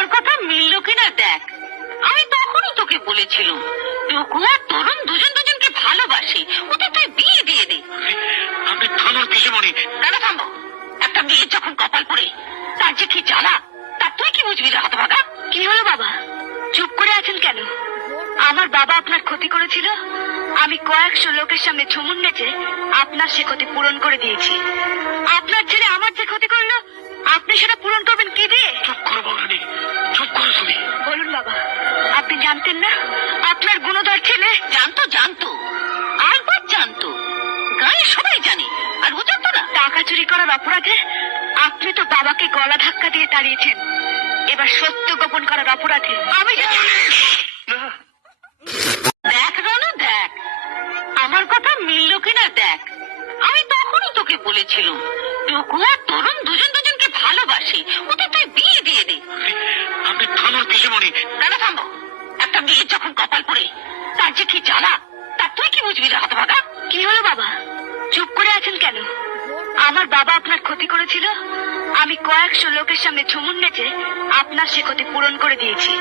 আমার কথা মিললো কিনা দেখ। আমি তখনই তোকে বলেছিলাম টুকু আর তরুণ দুজন দুজনকে ভালোবাসে, ওদের তুই বিয়ে দিয়ে দে। আপনি থামুন পিসিমণি। কেন থামবো? একটা মেয়ে যখন কপাল পড়ে তার যে কি জ্বালা, তা তুই কি বুঝবি রে হতভাগা? কি হলো বাবা, চুপ করে আছেন কেন? আমার বাবা আপনার ক্ষতি করেছিল, আমি কয়েকশো লোকের সামনে ঝুমুর নেচে আপনার সে ক্ষতি পূরণ করে দিয়েছি। আপনার ছেলে আমার যে ক্ষতি করলো, আপনি সেটা পূরণ করবেন কি দিয়ে? চুপ করো বৌরানী, চুপ করো তুমি। বলুন বাবা, আপনি জানতেন না আপনার গুণধর ছেলে? জানতো জানতো, আরবার জানতো, গায়ে সবাই জানে, আর ও জানতো না? টাকা চুরি করার অপরাধে আপনি তো বাবাকে গলা ধাক্কা দিয়ে তাড়িয়েছেন, এবার সত্য গোপন করার অপরাধে আমি দেখ রানু দেখ, আমার কথা মিললো কিনা দেখ। আমি তখনই তোকে বলেছিলাম টুকু আর তরুণ দুজন দুজনকে ভালোবাসে, ওদের তুই বিয়ে দিয়ে দে। আপনি থামুন পিসিমণি। কেন থামবো? একটা মেয়ে যখন কপাল পড়ে তার যে কি জ্বালা, তা তুই কি বুঝবি রে হতভাগা? কি হলো বাবা, চুপ করে আছেন কেন? আমার বাবা আপনার ক্ষতি করেছিল, আমি কয়েকশো লোকের সামনে ঝুমুর নেচে আপনার সে ক্ষতি পূরণ করে দিয়েছি।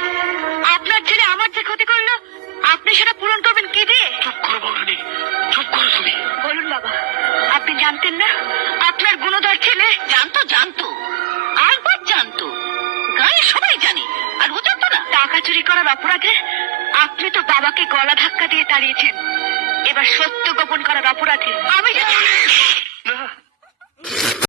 আপনার ছেলে আমার যে ক্ষতি করলো, আপনি সেটা পূরণ করবেন কি দিয়ে? চুপ করো বৌরানী, চুপ করো তুমি। বলুন বাবা, আপনি জানতেন না আপনার গুণধর ছেলে? জানতো জানতো, আরবার জানতো, গায়ে সবাই জানে, আর ও জানতো না? টাকা চুরি করার অপরাধে আপনি তো বাবাকে গলা ধাক্কা দিয়ে তাড়িয়েছেন, এবার সত্য গোপন করার অপরাধে আমি